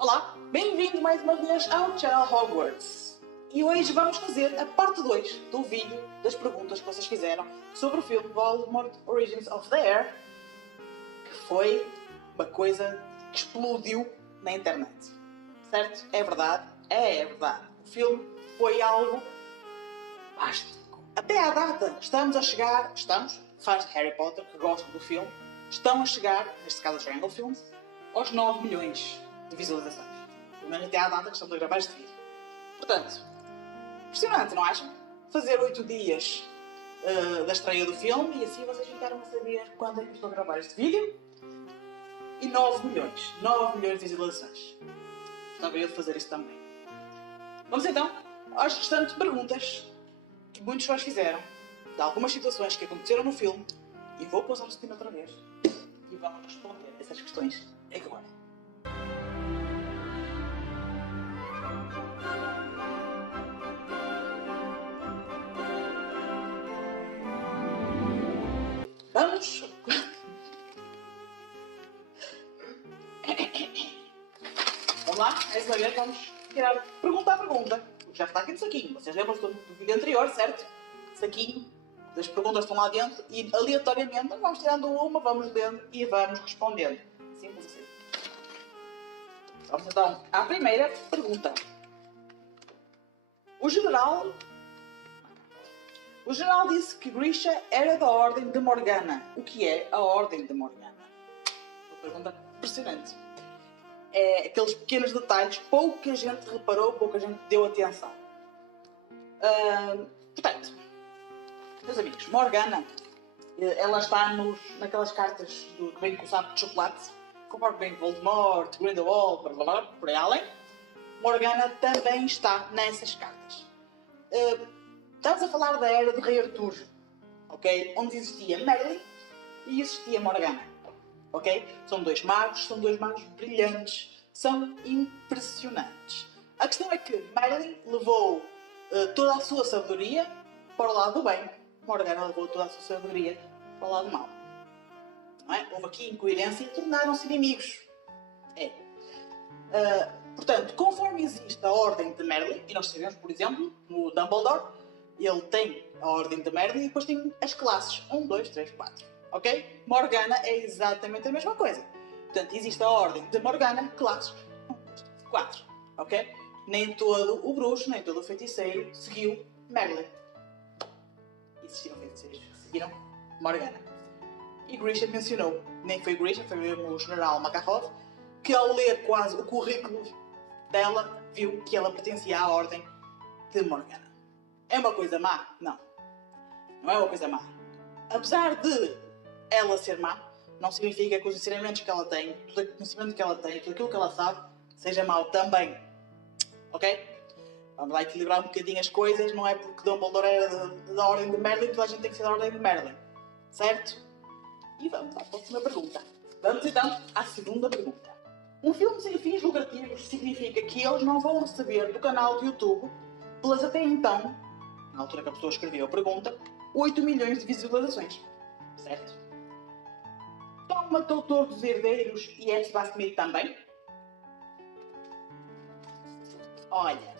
Olá, bem-vindo mais uma vez ao Channel Hogwarts. E hoje vamos fazer a parte 2 do vídeo das perguntas que vocês fizeram sobre o filme Voldemort Origins of the Heir, que foi uma coisa que explodiu na internet. Certo? É verdade? É verdade. O filme foi algo fantástico. Até à data, fãs de Harry Potter que gostam do filme, estão a chegar, neste caso a Triangle Films, aos 9 milhões de visualizações. Pelo menos até à data que estamos a gravar este vídeo. Portanto, impressionante, não acham? Fazer 8 dias da estreia do filme e assim vocês ficaram a saber quando é que estou a gravar este vídeo. E 9 milhões de visualizações. Gostava eu de fazer isso também. Vamos então às restantes perguntas que muitos fãs fizeram, de algumas situações que aconteceram no filme, e vou pausar o screen outra vez e vamos responder essas questões agora. Vamos! Vamos lá, mais uma vez vamos tirar pergunta a pergunta. Já está aqui no saquinho. Vocês lembram-se do vídeo anterior, certo? Saquinho, as perguntas estão lá dentro e aleatoriamente vamos tirando uma, vamos lendo e vamos respondendo. Simples assim. Vamos então à primeira pergunta. O general disse que Grisha era da Ordem de Morgana. O que é a Ordem de Morgana? Uma pergunta impressionante. É aqueles pequenos detalhes, pouca gente reparou, pouca gente deu atenção. Portanto, meus amigos, Morgana, ela está naquelas cartas que vem com o saco de chocolate, conforme vem Voldemort, Grindelwald, blá, blá, blá, por aí além. Morgana também está nessas cartas. Estamos a falar da era do Rei Arthur, ok? Onde existia Merlin e existia Morgana, ok? São dois magos brilhantes, são impressionantes. A questão é que Merlin levou toda a sua sabedoria para o lado do bem, Morgana levou toda a sua sabedoria para o lado do mal. Não é? Houve aqui incoerência e tornaram-se inimigos. Portanto, conforme existe a Ordem de Merlin, e nós sabemos, por exemplo, no Dumbledore, ele tem a Ordem de Merlin e depois tem as classes 1, 2, 3, 4. Ok? Morgana é exatamente a mesma coisa. Portanto, existe a Ordem de Morgana, classes 1, 2, 3, 4. Ok? Nem todo o bruxo, nem todo o feiticeiro seguiu Merlin. Existiram feiticeiros que seguiram Morgana. E Grisha mencionou, nem foi Grisha, foi mesmo o General Makarov, que ao ler quase o currículo dela, viu que ela pertencia à Ordem de Morgana. É uma coisa má? Não. Não é uma coisa má. Apesar de ela ser má, não significa que os ensinamentos que ela tem, todo o conhecimento que ela tem, tudo aquilo que ela sabe, seja mau também. Ok? Vamos lá equilibrar um bocadinho as coisas, não é porque Dumbledore era da Ordem de Merlin que toda a gente tem que ser da Ordem de Merlin. Certo? E vamos à próxima pergunta. Vamos então à segunda pergunta. Um filme sem fins lucrativos significa que eles não vão receber do canal de YouTube, pelas até então, na altura que a pessoa escreveu a pergunta, 8 milhões de visualizações. Certo? Tom matou todos os herdeiros e Ed Smith também? Olha,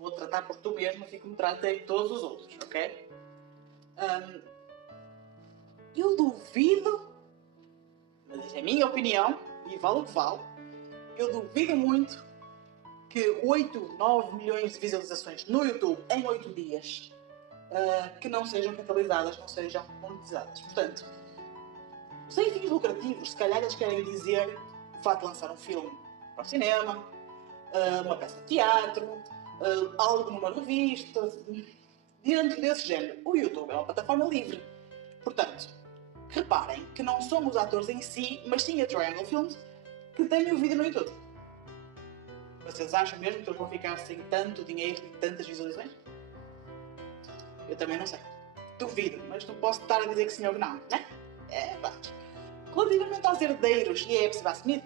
vou tratar por tu mesmo, assim como tratei todos os outros, ok? Eu duvido, mas é a minha opinião, e vale o que vale, eu duvido muito que 8, 9 milhões de visualizações no YouTube em 8 dias que não sejam catalisadas, não sejam monetizadas. Portanto, sem fins lucrativos, se calhar eles querem dizer o facto de lançar um filme para o cinema, uma peça de teatro, algo numa revista, dentro desse género. O YouTube é uma plataforma livre. Portanto, reparem que não são os atores em si, mas sim a Triangle Films que têm o vídeo no YouTube. Vocês acham mesmo que eles vão ficar sem tanto dinheiro e tantas visualizações? Eu também não sei. Duvido, mas não posso estar a dizer que sim ou que não, né? É verdade. Relativamente aos herdeiros e a Epsiba Smith,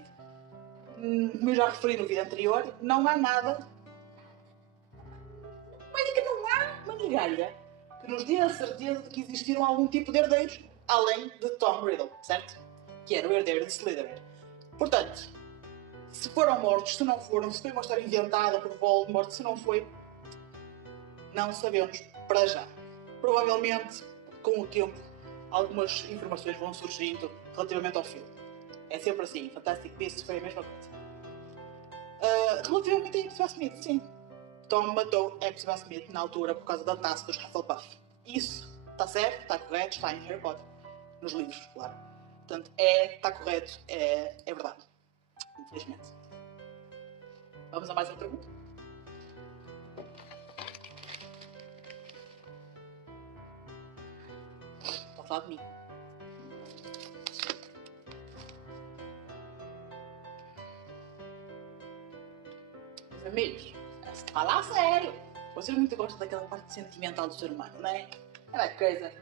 como eu já referi no vídeo anterior, não há nada. Mas é que não há uma migalha que nos dê a certeza de que existiram algum tipo de herdeiros além de Tom Riddle, certo? Que era o herdeiro de Slytherin. Portanto, Se foram mortos, se não foram, se foi uma história inventada por Voldemort, se não foi, não sabemos para já. Provavelmente, com o tempo, algumas informações vão surgindo relativamente ao filme. É sempre assim, Fantastic Beasts foi a mesma coisa. Relativamente a Epsilon Smith, sim. Tom matou Epsilon Smith na altura por causa da taça dos Hufflepuff. Isso está certo, está correto, está em Harry Potter. Nos livros, claro. Portanto, está correto, é verdade. Infelizmente. Vamos a mais uma pergunta? Estou a falar de mim. Meus amigos, se fala a sério. Vocês muito gostam daquela parte sentimental do ser humano, não é? É coisa.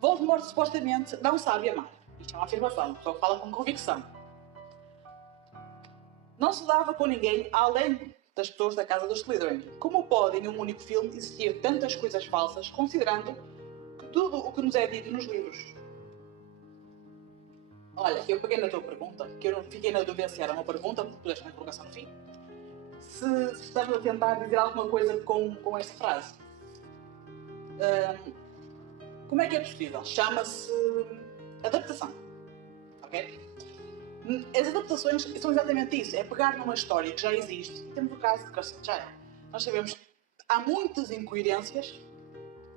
Voldemort supostamente não sabe amar. Isto é uma afirmação, só fala com convicção. Não se dava com ninguém além das pessoas da casa dos Slytherin. Como pode em um único filme existir tantas coisas falsas, considerando que tudo o que nos é dito nos livros? Olha, eu peguei na tua pergunta, que eu não fiquei na dúvida se era uma pergunta, porque tu deixaste uma interrogação no fim. Se estás a tentar dizer alguma coisa com esta frase. Como é que é possível? Chama-se adaptação. Ok? As adaptações são exatamente isso. É pegar numa história que já existe. E temos o caso de Cursed Child. Nós sabemos que há muitas incoerências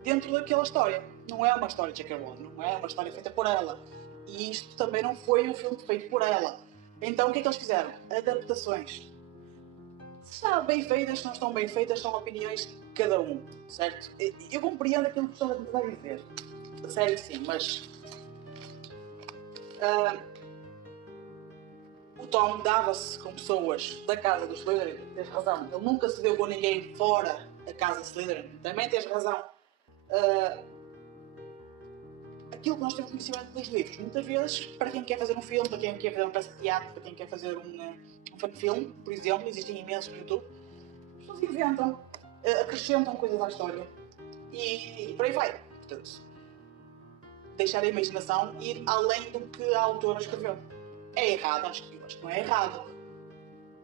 dentro daquela história. Não é uma história de J.K. Rowling. Não é uma história feita por ela. E isto também não foi um filme feito por ela. Então o que é que eles fizeram? Adaptações. Se estão bem feitas, se não estão bem feitas, são opiniões de cada um, certo? Eu compreendo aquilo que estás a tentar dizer. A sério, sim, mas... o Tom dava-se com pessoas da casa dos Slytherin, tens razão. Ele nunca se deu com ninguém fora da casa Slytherin. Também tens razão. Aquilo que nós temos conhecimento dos livros, muitas vezes, para quem quer fazer um filme, para quem quer fazer uma peça de teatro, para quem quer fazer um fan-film, por exemplo, existem imensos no YouTube, as pessoas inventam, acrescentam coisas à história e por aí vai. Portanto, deixar a imaginação ir além do que a autora escreveu. É errado, acho que não é errado.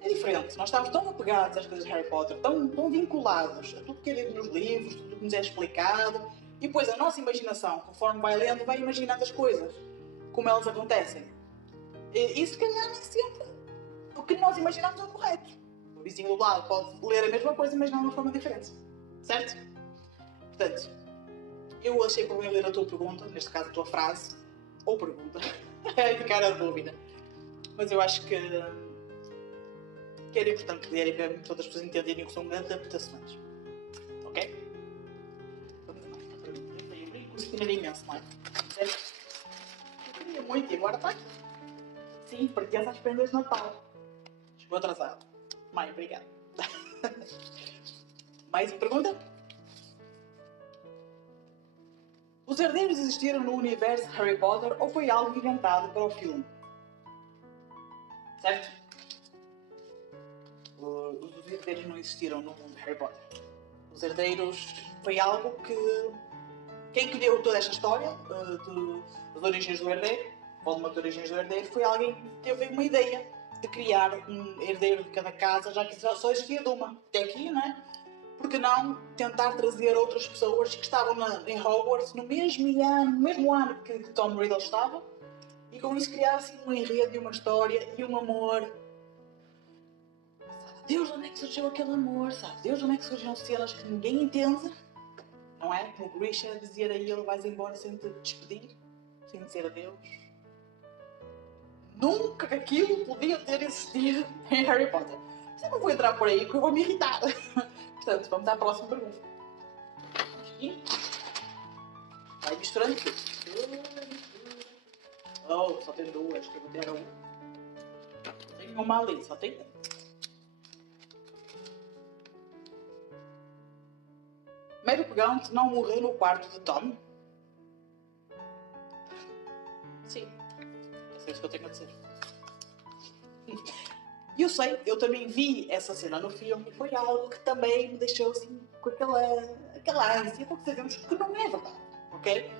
É diferente. Nós estamos tão apegados às coisas de Harry Potter, tão vinculados a tudo que é dito nos livros, tudo que nos é explicado, e depois a nossa imaginação, conforme vai lendo, vai imaginando as coisas, como elas acontecem. E se calhar nem sempre o que nós imaginamos é o correto. O vizinho do lado pode ler a mesma coisa, mas não de uma forma diferente. Certo? Portanto, eu achei por bem ler a tua pergunta, neste caso a tua frase, ou pergunta, é ficar a dúvida. Mas eu acho que era importante ler e para todas as pessoas entenderem o que são adaptações. Ok? Vamos lá. Eu brinco, isso tinha imenso, não é? Eu queria muito e agora está aqui. Sim, pertence às prendas de Natal. Chegou atrasado. Mãe, obrigada. Mais uma pergunta? Os herdeiros existiram no universo de Harry Potter ou foi algo inventado para o filme? Certo? Os herdeiros não existiram no mundo de Harry Potter. Os herdeiros foi algo que... Quem criou toda esta história das origens do herdeiro, Voldemort de origens do herdeiro, foi alguém que teve uma ideia de criar um herdeiro de cada casa, já que só existia de uma. Até aqui, não é? Porque não tentar trazer outras pessoas que estavam em Hogwarts no mesmo ano que Tom Riddle estava, e com isso criar assim um enredo e uma história e um amor. Sabe Deus onde é que surgiu aquele amor? Sabe Deus onde é que surgiram cenas que ninguém entende? Não é? Como o Grisha dizia a ele, vais embora sem te despedir, sem dizer adeus. Nunca aquilo podia ter existido em Harry Potter. Mas eu não vou entrar por aí porque eu vou me irritar. Portanto, vamos à próxima pergunta. Aqui. Vai misturando tudo. Oh, só tem duas, que eu vou ter uma. Tem uma ali, só tem uma. Mary Pegante não morreu no quarto de Tom? Sim. É isso que eu tenho a dizer. E eu sei, eu também vi essa cena no filme e foi algo que também me deixou assim com aquela ânsia, porque sabemos que não é verdade, ok?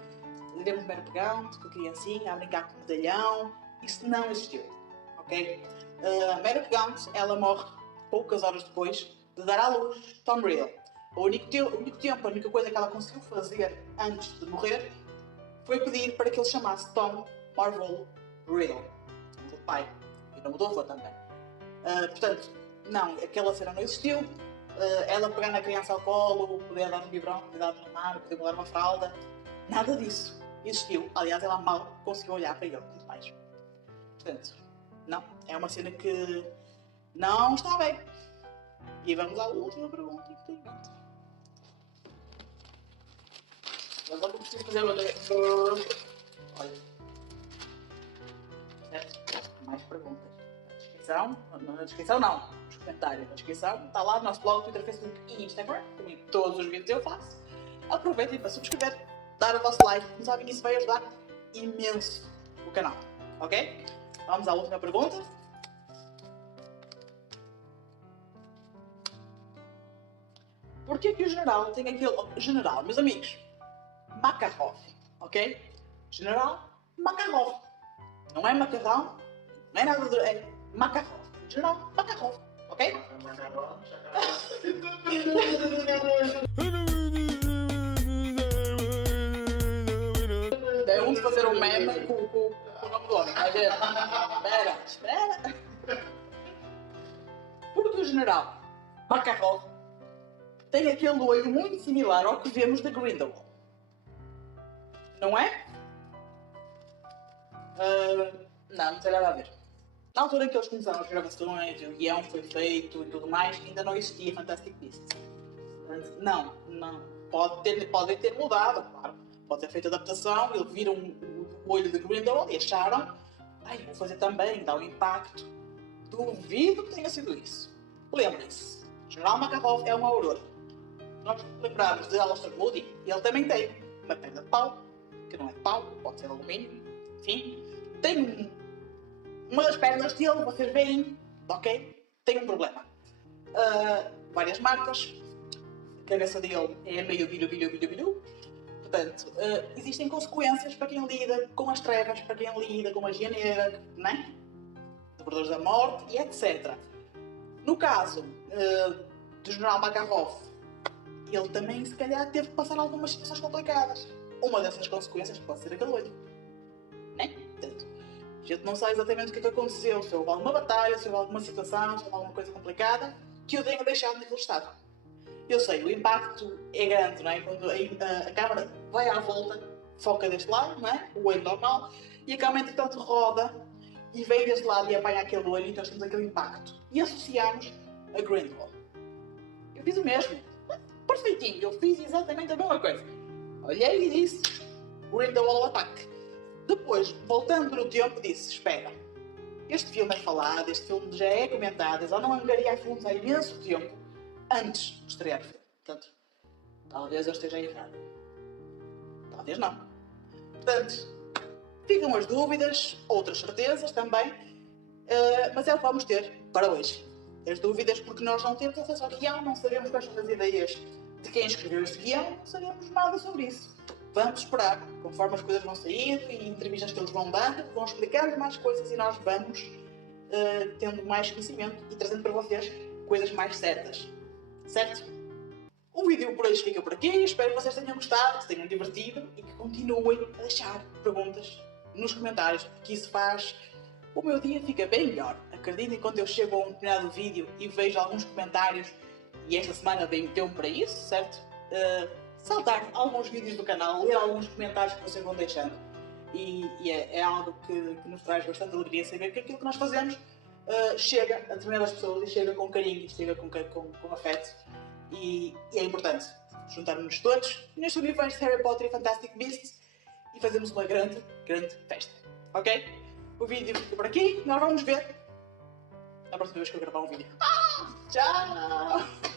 Vemos Mary Pegante com a criancinha a brincar com o medalhão, isso não existiu, ok? Mary Gaunt, ela morre poucas horas depois de dar à luz Tom Riddle. O único tempo, a única coisa que ela conseguiu fazer antes de morrer foi pedir para que ele chamasse Tom Marvell Riddle, o pai, e não mudou também. Portanto, não, aquela cena não existiu. Ela pegar na criança ao colo, poder dar um biberão, poder dar uma mar, poder mudar uma fralda, nada disso existiu. Aliás, ela mal conseguiu olhar para ele, muito mais. Portanto, não, é uma cena que não está bem. E vamos à última pergunta, infelizmente. Mas eu preciso fazer uma. Olha. Certo? Mais perguntas. Na descrição não. Nos comentários. Na descrição está lá no nosso blog, Twitter, Facebook e Instagram. Como em todos os vídeos eu faço. Aproveitem para subscrever, dar o vosso like. Como sabem, isso vai ajudar imenso o canal. Ok? Vamos à última pergunta. Porquê que o general tem aquele... General, meus amigos. Makarov. Ok? General Makarov. Não é macarrão. Não é nada de... É Makarov. General Makarov. Ok? É um de fazer um meme com o nome do homem. Vai ver? Espera. Porque o general Makarov tem aquele olho muito similar ao que vemos da Grindelwald. Não é? Não tem nada a ver. Na altura em que eles começaram as gravações, o guião foi feito e tudo mais, ainda não existia Fantastic Beasts. Não. Podem ter mudado, claro. Pode ter feito adaptação, eles viram o olho de Grindelwald e acharam, vou fazer também, dá um impacto. Duvido que tenha sido isso. Lembrem-se, o General Makarov é uma aurora. Nós lembramos de Aleister Moody, e ele também tem uma perna de pau, que não é de pau, pode ser de alumínio, enfim. Tem uma das pernas dele, vocês veem, ok? Tem um problema. Várias marcas, a cabeça dele é meio bilho. Portanto, existem consequências para quem lida com as trevas, para quem lida com a magia negra, né? Devoradores da morte e etc. No caso do General Makarov, ele também, se calhar, teve que passar algumas situações complicadas. Uma dessas consequências pode ser aquele olho. Né? Portanto, a gente não sabe exatamente o que aconteceu, se houve alguma batalha, se houve alguma situação, se houve alguma coisa complicada, que o tenha deixado naquele estado. Eu sei, o impacto é grande, não é? Quando a câmara vai à volta, foca deste lado, não é? O olho normal, e a câmara, entretanto, roda e vem deste lado e apanha aquele olho, e nós temos aquele impacto. E associamos a Grindelwald. Eu fiz o mesmo. Perfeitinho, eu fiz exatamente a mesma coisa. Olhei e disse, Grindelwald ao ataque. Depois, voltando no tempo, disse, espera, este filme é falado, este filme já é comentado, eles andam a angariar filmes há imenso tempo antes de estrear o filme. Portanto, talvez eu esteja errado. Talvez não. Portanto, ficam as dúvidas, outras certezas também, mas é o que vamos ter para hoje. As dúvidas porque nós não temos acesso ao guião, não sabemos quais são as ideias de quem escreveu este guião, não sabemos nada sobre isso. Vamos esperar, conforme as coisas vão saindo e entrevistas que eles vão dando, vão explicando mais coisas e nós vamos tendo mais conhecimento e trazendo para vocês coisas mais certas. Certo? O vídeo por hoje fica por aqui, espero que vocês tenham gostado, que se tenham divertido e que continuem a deixar perguntas nos comentários, porque isso faz o meu dia fica bem melhor. Acreditem, quando eu chego a um determinado vídeo e vejo alguns comentários, e esta semana deu-me para isso, certo? Saltar alguns vídeos do canal, ler alguns comentários que vocês vão deixando. E é algo que nos traz bastante alegria saber que aquilo que nós fazemos chega a determinadas pessoas e chega com carinho, e chega com afeto. E é importante juntarmos-nos todos neste universo de Harry Potter e Fantastic Beasts e fazermos uma grande festa. Ok? O vídeo fica por aqui, nós vamos ver na próxima vez que eu gravar um vídeo. Tchau!